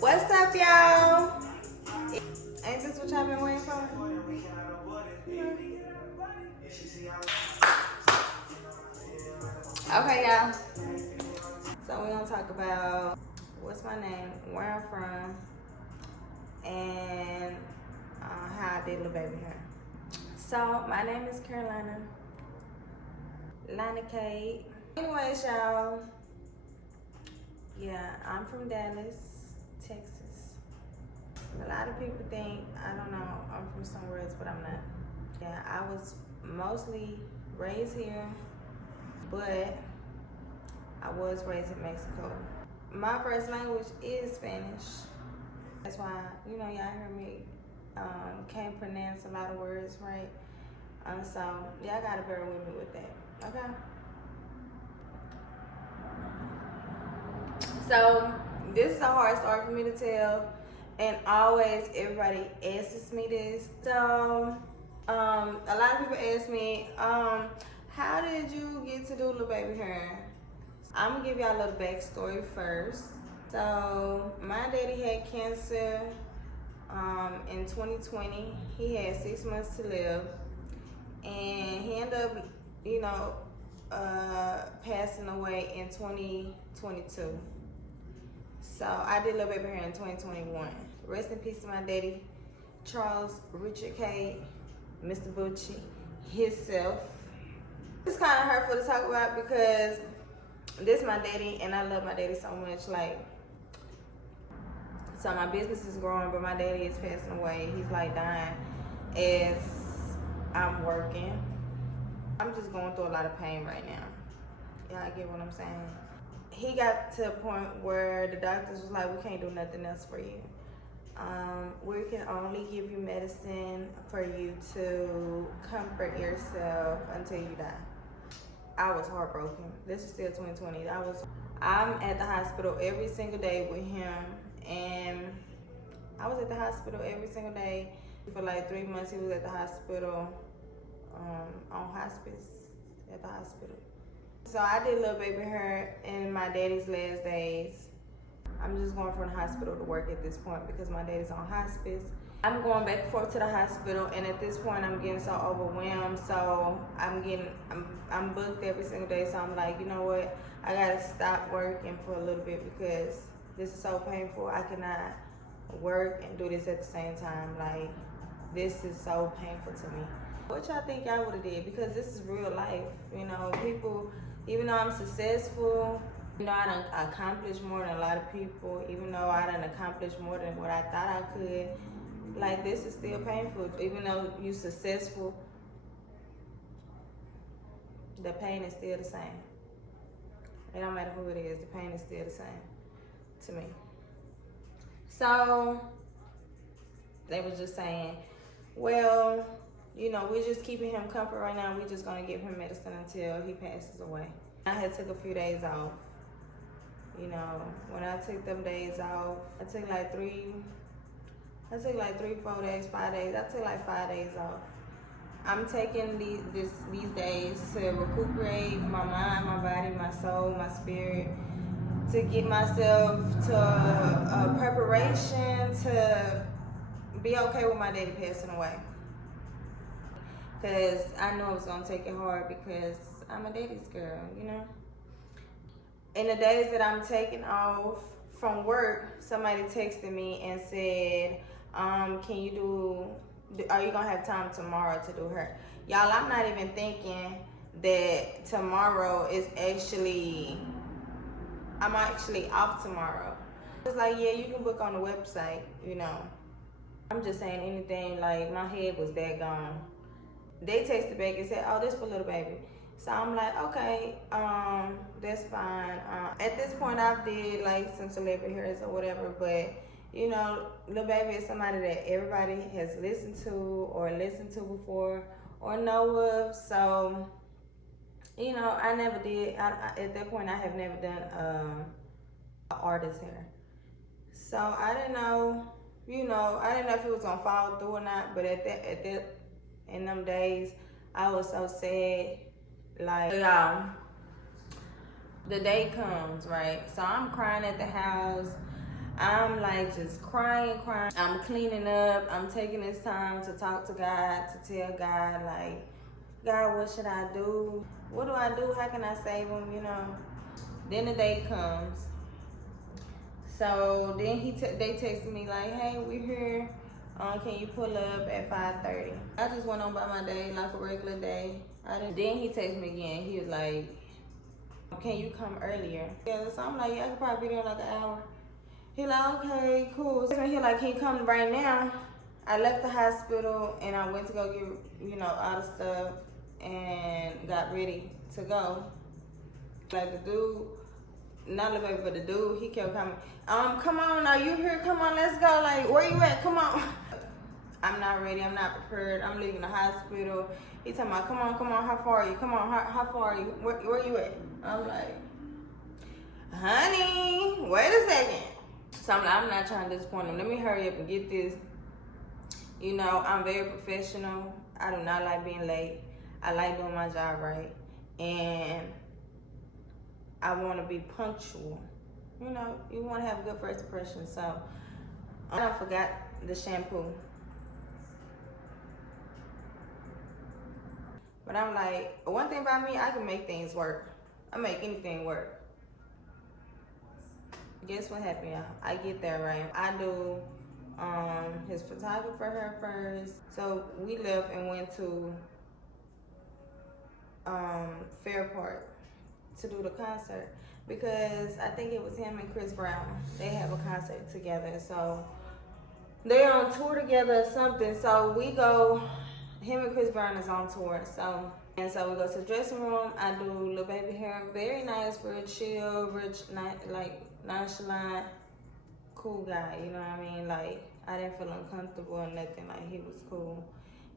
What's up, y'all? Ain't this what y'all been waiting for? Okay, y'all. So we're gonna talk about what's my name, where I'm from, and how I did little baby hair. So my name is Carolina, Lana Kate. Anyways, y'all. Yeah, I'm from Dallas, Texas. A lot of people think, I don't know, I'm from somewhere else, but I'm not. Yeah, I was mostly raised here, but I was raised in Mexico. My first language is Spanish. That's why, y'all hear me can't pronounce a lot of words right. So, y'all gotta bear with me with that, okay? So, this is a hard story for me to tell, and always everybody asks me this. So, a lot of people ask me, how did you get to do little baby hair? I'm gonna give y'all a little backstory first. So, my daddy had cancer in 2020. He had 6 months to live, and he ended up, passing away in 2022. So I did little baby hair in 2021. Rest in peace to my daddy, Charles Richard K. Mr. Bucci, himself. It's kind of hurtful to talk about because this is my daddy, and I love my daddy so much. So my business is growing, but my daddy is passing away. He's dying as I'm working. I'm just going through a lot of pain right now. Y'all get what I'm saying? He got to a point where the doctors was like, we can't do nothing else for you. We can only give you medicine for you to comfort yourself until you die. I was heartbroken. This is still 2020. I'm at the hospital every single day with him, and I was at the hospital every single day for 3 months. He was at the hospital, on hospice at the hospital. So I did little baby hair in my daddy's last days. I'm just going from the hospital to work at this point because my daddy's on hospice. I'm going back and forth to the hospital, and at this point I'm getting so overwhelmed. So I'm booked every single day. So I'm like, you know what? I gotta stop working for a little bit because this is so painful. I cannot work and do this at the same time. This is so painful to me. What y'all think y'all would have did? Because this is real life. People, even though I'm successful, I done accomplished more than a lot of people. Even though I done accomplished more than what I thought I could, this is still painful. Even though you successful, the pain is still the same. It don't matter who it is, the pain is still the same to me. So they was just saying, well, we're just keeping him comfort right now. We're just gonna give him medicine until he passes away. I had took a few days off. When I took them days off, I took 3, 4 days, 5 days. I took 5 days off. I'm taking these days to recuperate my mind, my body, my soul, my spirit, to get myself to a preparation to be okay with my daddy passing away. Because I know I was going to take it hard because I'm a daddy's girl, In the days that I'm taking off from work, somebody texted me and said, are you going to have time tomorrow to do her? Y'all, I'm not even thinking that tomorrow is I'm actually off tomorrow. It's yeah, you can book on the website, I'm just saying anything, my head was that gone. They texted back and said, oh, this for little baby. So I'm like, okay, that's fine. At this point, I've did some celebrity hairs or whatever, but little baby is somebody that everybody has listened to before or know of. So, I never did. At that point, I have never done artist hair. So I didn't know, I didn't know if it was gonna fall through or not. But in them days, I was so sad. The day comes, right? So I'm crying at the house. I'm like just crying. I'm cleaning up. I'm taking this time to talk to God, to tell God, like, God, what should I do? What do I do? How can I save him, you know? Then the day comes. So then they texted me like, hey, we're here. Can you pull up at 5:30? I just went on by my day like a regular day. Then he texted me again. He was like, can you come earlier? Yeah, so I'm like, yeah, I could probably be there in like an hour. He like, okay, cool. So he like, can you come right now? I left the hospital and I went to go get, you know, all the stuff and got ready to go. Like the dude, not the baby, but the dude, he kept coming. Come on, are you here? Come on, let's go. Like, where you at? Come on. I'm not ready. I'm not prepared. I'm leaving the hospital. He talking about, come on. How far are you? Come on, how far are you? Where you at? I'm like, honey, wait a second. So I'm like, I'm not trying to disappoint him. Let me hurry up and get this. You know, I'm very professional. I do not like being late. I like doing my job right. And I want to be punctual. You know, you want to have a good first impression. So I forgot the shampoo. But I'm like, one thing about me, I can make things work. I make anything work. Guess what happened, y'all? I get there, right? I do his photographer her first. So we left and went to Fairport to do the concert because I think it was him and Chris Brown. They have a concert together. So they're on tour together or something. So we go, him and Chris Brown is on tour. So we go to the dressing room. I do little baby hair, very nice, real chill, like nonchalant, cool guy, you know what I mean? Like, I didn't feel uncomfortable or nothing, like, he was cool.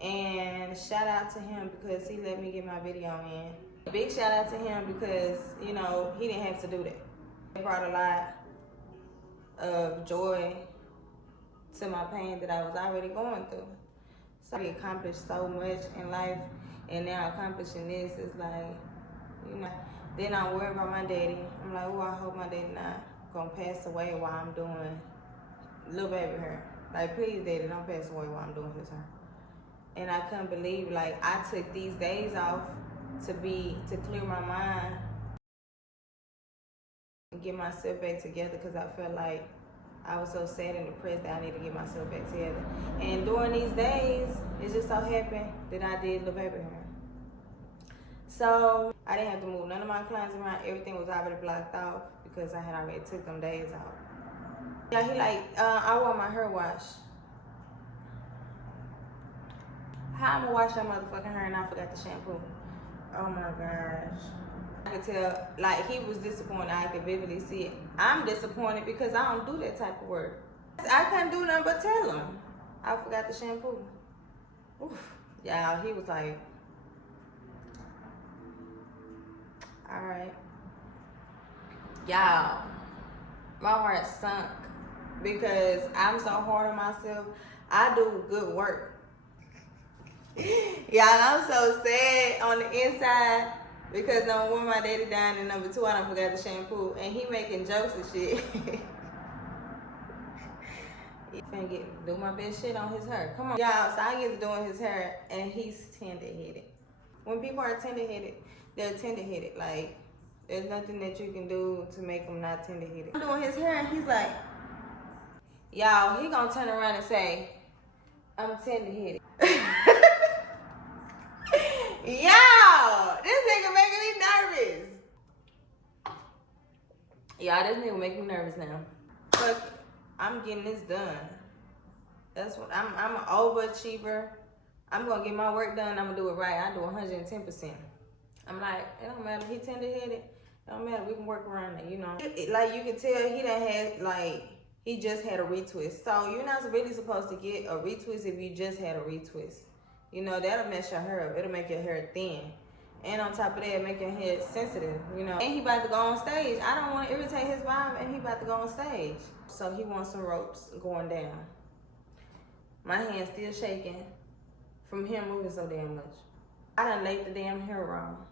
And shout out to him because he let me get my video in. Big shout out to him because, you know, he didn't have to do that. It brought a lot of joy to my pain that I was already going through. So I accomplished so much in life, and now accomplishing this is like, you know, then I'm worried about my daddy. I'm like, oh, I hope my daddy not gonna pass away while I'm doing little baby hair. Like, please, daddy, don't pass away while I'm doing his hair. And I couldn't believe, like, I took these days off to clear my mind and get myself back together because I felt like I was so sad and depressed that I need to get myself back together. And during these days, it just so happened that I did little baby hair. So I didn't have to move none of my clients around. Everything was already blocked off because I had already took them days off. Yeah, he like, I want my hair washed. How I'm gonna wash that motherfucking hair and I forgot the shampoo? Oh my gosh. I could tell, like, he was disappointed. I could vividly see it. I'm disappointed because I don't do that type of work. I couldn't do nothing but tell him I forgot the shampoo. Oof. Yeah, he was like, all right. Y'all, my heart sunk because I'm so hard on myself. I do good work. Y'all, I'm so sad on the inside because number one, my daddy died, and number two, I done forgot the shampoo, and he making jokes and shit. He finna do my best shit on his hair. Come on, y'all. So I get to doing his hair, and he's tender-headed. When people are tender-headed, they're tender-headed. Like, there's nothing that you can do to make them not tender-headed. I'm doing his hair, and he's like, y'all, he gonna turn around and say, I'm tender-headed. Y'all, this nigga making me nervous. Y'all, this nigga making me nervous now. Fuck it. I'm getting this done. That's what I'm an overachiever. I'm gonna get my work done. I'm gonna do it right. I do 110%. I'm like, it don't matter. He tender-headed. It don't matter. We can work around it, you know. Like, you can tell he done had, like, he just had a retwist. So you're not really supposed to get a retwist if you just had a retwist. You know, that'll mess your hair up. It'll make your hair thin. And on top of that, make your hair sensitive, you know. And he about to go on stage. I don't want to irritate his vibe, and he about to go on stage. So he wants some ropes going down. My hand's still shaking from him moving so damn much. I done laid the damn hair wrong.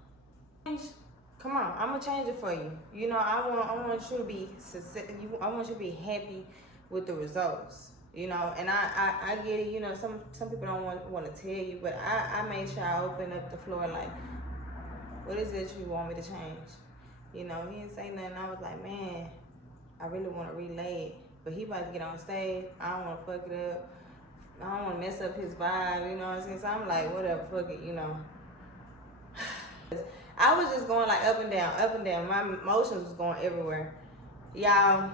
Come on, I'm gonna change it for you. You know, I want you to be I want you to be happy with the results. You know, and I get it, you know, some people don't want to tell you, but I made sure I opened up the floor like, what is it you want me to change? You know, he didn't say nothing. I was like, man, I really want to relay it. But he about to get on stage. I don't want to fuck it up. I don't want to mess up his vibe, you know what I'm saying? So I'm like, whatever, fuck it, you know. I was just going like up and down, up and down. My emotions was going everywhere. Y'all,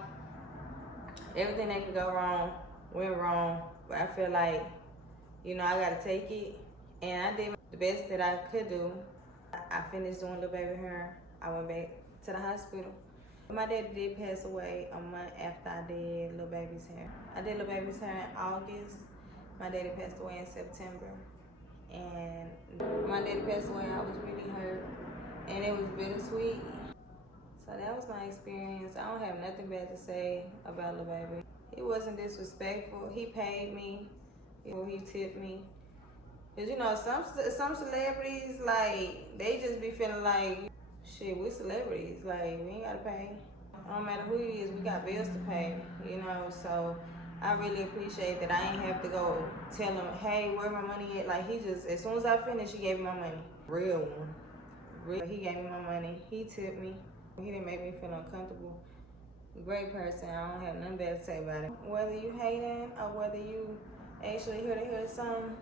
everything that could go wrong went wrong. But I feel like, you know, I got to take it. And I did the best that I could do. I finished doing little baby hair. I went back to the hospital. My daddy did pass away a month after I did little baby's hair. I did little baby's hair in August. My daddy passed away in September. And my daddy passed away, I was really hurt. And it was bittersweet. So that was my experience. I don't have nothing bad to say about little baby. He wasn't disrespectful. He paid me. He tipped me. Cause you know, some celebrities, like, they just be feeling like, shit, we celebrities, like, we ain't gotta pay. No matter who he is, we got bills to pay, you know, so I really appreciate that I ain't have to go tell him, hey, where my money at? Like, he just, as soon as I finished, he gave me my money. Real one. Real. He gave me my money. He tipped me. He didn't make me feel uncomfortable. Great person. I don't have nothing bad to say about it. Whether you hating or whether you actually here to hear something,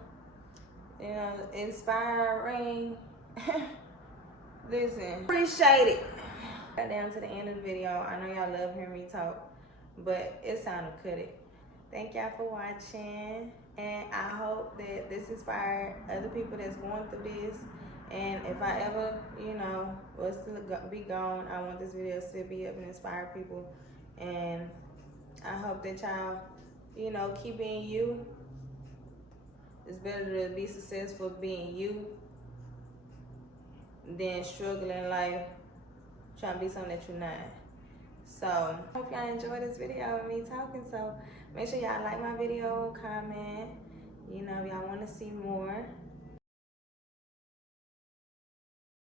you know, inspiring, listen, appreciate it. Got down to the end of the video. I know y'all love hearing me talk, but it's time to cut it. Thank y'all for watching, and I hope that this inspired other people that's going through this. And if I ever, you know, was to be gone, I want this video to be up and inspire people. And I hope that y'all, you know, keep being you. It's better to be successful being you than struggling in life trying to be something that you're not. So, hope y'all enjoyed this video of me talking. So, make sure y'all like my video, comment. You know, if y'all want to see more.